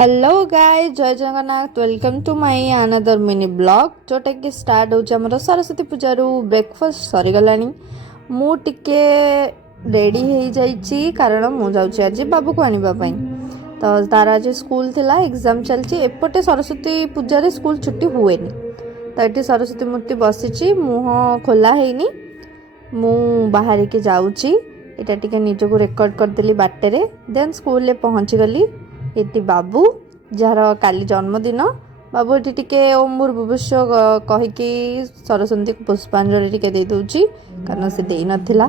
Hello guys, जय Jagannath. Welcome to my another mini blog जोटा कि स्टार्ट हो सरस्वती पूजा ब्रेकफास्ट सरी गलानी। मु टिके रेडी हो जाइए कारण मु जाऊँ आज बाबू को आने तो तार आज स्कूल थिला एग्जाम चलती एपटे सरस्वती पूजा स्कूल छुट्टी हुए तो ये सरस्वती मूर्ति बसी मुह खोला है मु बाहर के जाऊँगी यहाँ टे निजक रेकर्ड करदेली बाटे देन स्कूल पहुँची गली। ये बाबू जार काली जन्मदिन बाबू ये टे ओम भूर्भुवस्व कहीकि सरस्वती को पुष्पांजलि टे दे दूची कारण से दे नथिला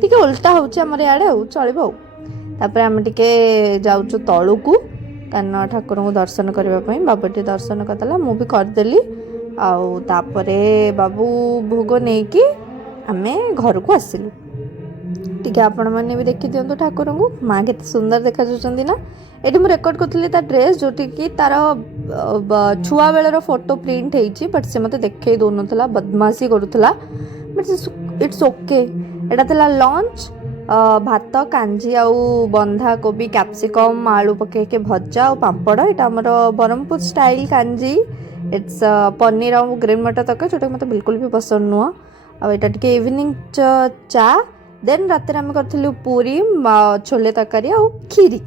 टिके उल्टा होमर इे चलो तापर आम टे जाऊँ तलू को कारण ठाकुर को दर्शन करने बाबू टे दर्शन करदेला मु भी करदेली आउे बाबू भोग नहीं कि आम घर को आसिलु टिके आपण मैंने भी देखी दिंतु ठाकुर को माँ के सुंदर देखा ना। ये मुझे रेकर्ड करी ड्रेस जोटी कि तार छुआ बेलर फोटो प्रिंट होती बट से मत देखे दौन बदमाशी करूला बट इट्स ओके। एटा थिला लंच भात कांजी आउ बंधा कोबी कैप्सिकम आलू पके भजा और पापड़ यहाँ आमर ब्रह्मपुर स्टाइल कांजी इट्स पनीर और ग्रीन मटर तक जोटा मत बिल्कुल भी पसंद नुह आटा टे इवनिंग चा देन रात आम करूँ पूरी छोले तरकारी और खीरी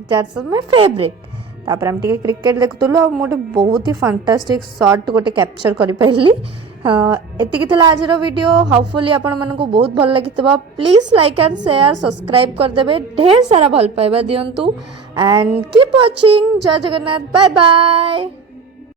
दैट्स माय फेवरेट। तापर हम टिके क्रिकेट देखुलु आ मोटे बहुत ही फैंटास्टिक शॉट गोटे कैप्चर कर पाइली। एतिकी थिला आजर वीडियो होपफुली आपण मानकु बहुत भल लागितबा। Please like and share subscribe कर देबे ढेर सारा भल पाइबा दियंतु एंड कीप वाचिंग। जय जगन्नाथ, बाय बाय।